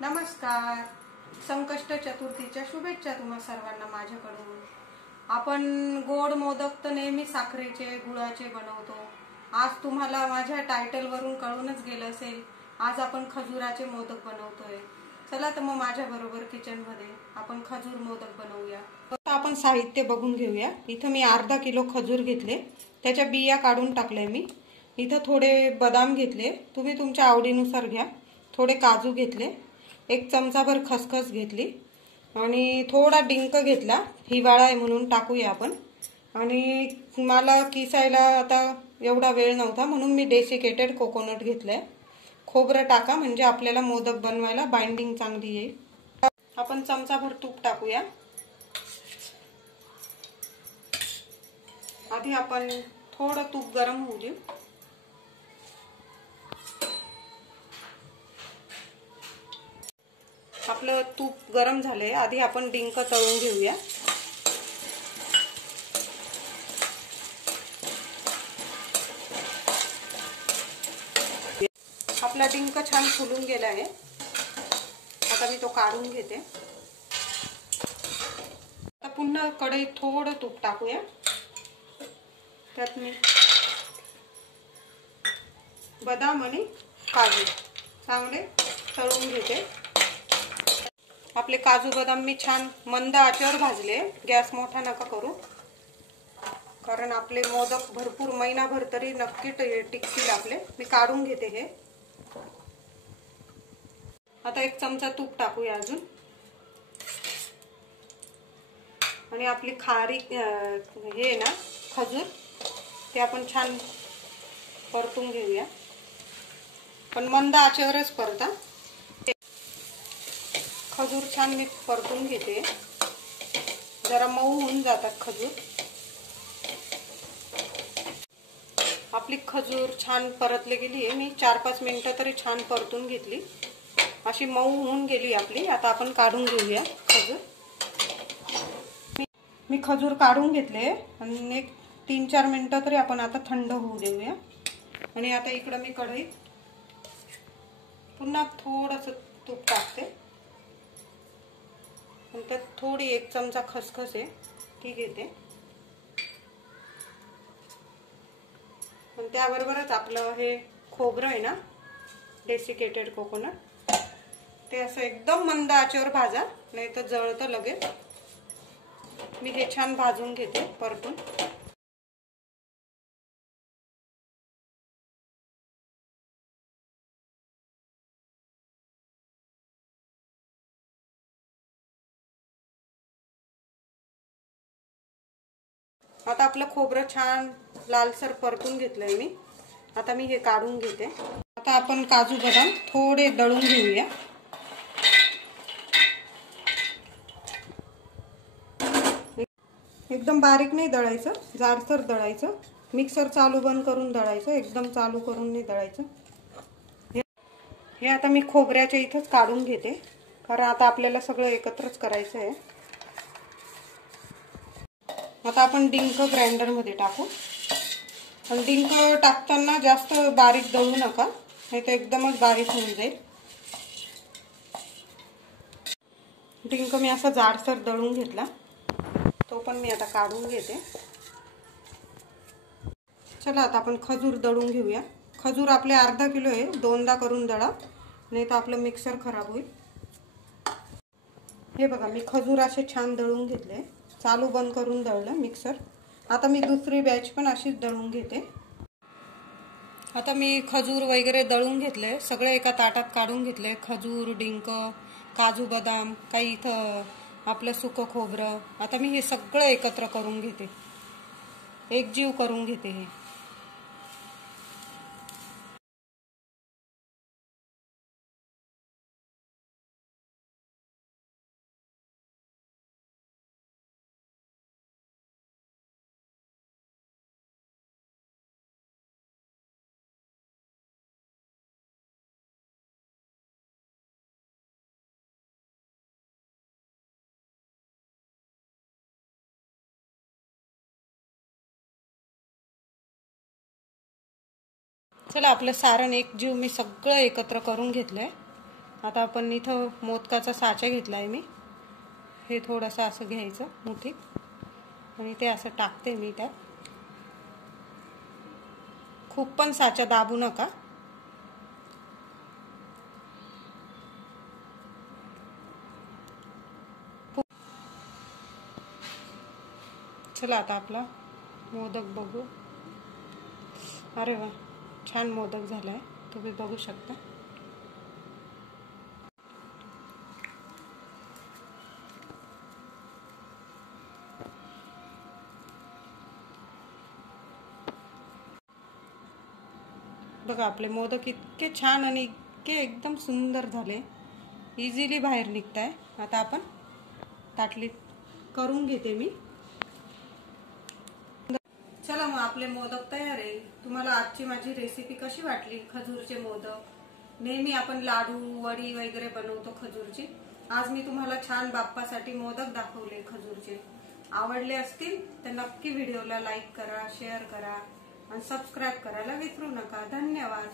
नमस्कार. संकष्ट चतुर्थीच्या शुभेच्छा तुम्हा सर्वांना माझ्याकडून. आपण गोड मोदक तर नेहमी साखरेचे गुळाचे बनवतो. आज तुम्हाला माझ्या टायटल वरून कळूनच गेलं असेल, आज आपण खजुराचे मोदक बनवतोय. चला तर मग माझ्या बरोबर किचन मध्ये आपण खजूर मोदक बनवूया. आता आपण साहित्य बघून घेऊया. इथं मी अर्धा किलो खजूर घेतले, त्याच्या बिया काढून टाकले मी. इथं थोडे बदाम घेतले, तुम्ही तुमच्या आवडीनुसार घ्या. थोडे काजू घेतले, एक चमचाभर खसखस घेतली आणि थोडा डिंक घेतला. हिवाळा आहे म्हणून टाकूया आपण. आणि मला किसायला आता एवढा वेळ नव्हता म्हणून मी डेसिकेटेड कोकोनट घेतलंय. खोबरं टाका म्हणजे आपल्याला मोदक बनवायला बाइंडिंग चांगली येईल. आपण चमचाभर तूप टाकूया. आधी आपण थोडं तूप गरम होऊ देऊ. आपलं तूप गरम झालंय. आधी आपण डिंक तळून घेऊया. आपला डिंक छान फुलून गेला आहे. आता मी तो काढून घेते. आता पुन्हा कढईत थोडं तूप टाकूया. त्यात मी बदाम आणि काजू चांगले तळून घेते. आपले काजू बदाम मी छान मंद आचेवर भाजले. गॅस मोठा नका करू, कारण आपले मोदक भरपूर महिनाभर तरी नक्की टिकतील आपले. मी काढून घेते हे. आता एक चमचा तूप टाकूया अजून. आणि आपली खारी हे ना खजूर ते आपण छान परतून घेऊया, पण मंद आचेवरच परता. खजूर छान मी परतून घेते. जरा मऊ होऊन जातात खजूर. आपली खजूर छान परतली गेली आहे. मी 4-5 मिनिटं तरी छान परतून घेतली. अशी मऊ होऊन गेली आपली. आता आपण काढून घेऊया खजूर. मी खजूर काढून घेतले आणि एक 3-4 मिनिटं तरी आपण आता थंड होऊ देऊया. आणि आता इकडं मी कढईत पुन्हा थोडंसं तूप टाकते. त्यात थोडी 1 चमचा खसखस आहे ती घेते. आणि त्याबरोबरच आपलं हे खोबरं आहे ना, डेसिकेटेड कोकोनट, ते असं एकदम मंद आचेवर भाजा, नाही तर जळतं लगेच. मी हे छान भाजून घेते परतून. आता आपलं खोबरं छान लालसर परतून घेतलंय मी. आता मी हे काढून घेते. आता आपण काजू बदाम थोडे दळून घेऊया. एकदम बारीक नाही दळायचं, जाडसर दळायचं. मिक्सर चालू बंद करून दळायचं, एकदम चालू करून नाही दळायचं. हे आता मी खोबऱ्याच्या इथंच काढून घेते, कारण आता आपल्याला सगळं एकत्रच करायचं आहे. आता आपण डिंक ग्राइंडर मध्ये टाकू. आणि डिंक टाकताना जास्त बारीक दळू नका, नाही तर एकदमच बारीक होऊन जाईल. डिंक मी असा जाडसर दळून घेतला, तो पण मी आता काढून घेते. चला आता आपण खजूर दळून घेऊया. खजूर आपले अर्धा किलो आहे. 2दा करून दळा, नाही तर आपलं मिक्सर खराब होईल. हे बघा, मी खजूर असे छान दळून घेतले. चालू बंद करून दळलं मिक्सर. आता मी दुसरी बॅच पण अशीच दळून घेते. आता मी खजूर वगैरे दळून घेतले, सगळे एका ताटात काढून घेतले. खजूर, डिंक, काजू बदाम, काही इथं आपलं सुकं खोबरं. आता मी हे सगळं एकत्र करून घेते, एकजीव करून घेते हे. चला, आपलं सारण एकजीव मी सगळं एकत्र करून घेतलंय. आता आपण इथं मोदकाचा साचा घेतलाय मी. हे थोडंसं असं घ्यायचं मुठीत आणि ते असं टाकते मी त्यात. खूप पण साचा दाबू नका. चला आता आपला मोदक बघू. अरे वा, छान मोदक झालाय, तुम्ही बघू शकता. बघा आपले मोदक इतके छान आणि इतके एकदम सुंदर झाले, इझिली बाहेर निघताय. आता आपण ताटलीत करून घेते मी. चला मग आपले मोदक तयार आहे. तुम्हाला आजची माझी रेसिपी कशी वाटली? खजूरचे मोदक नेहमी आपण लाडू वडी वगैरे बनवतो खजूरची. आज मी तुम्हाला छान बाप्पासाठी मोदक दाखवले खजूरचे. आवडले असतील तर नक्की व्हिडिओला लाईक करा, शेअर करा आणि सबस्क्राईब करायला विसरू नका. धन्यवाद.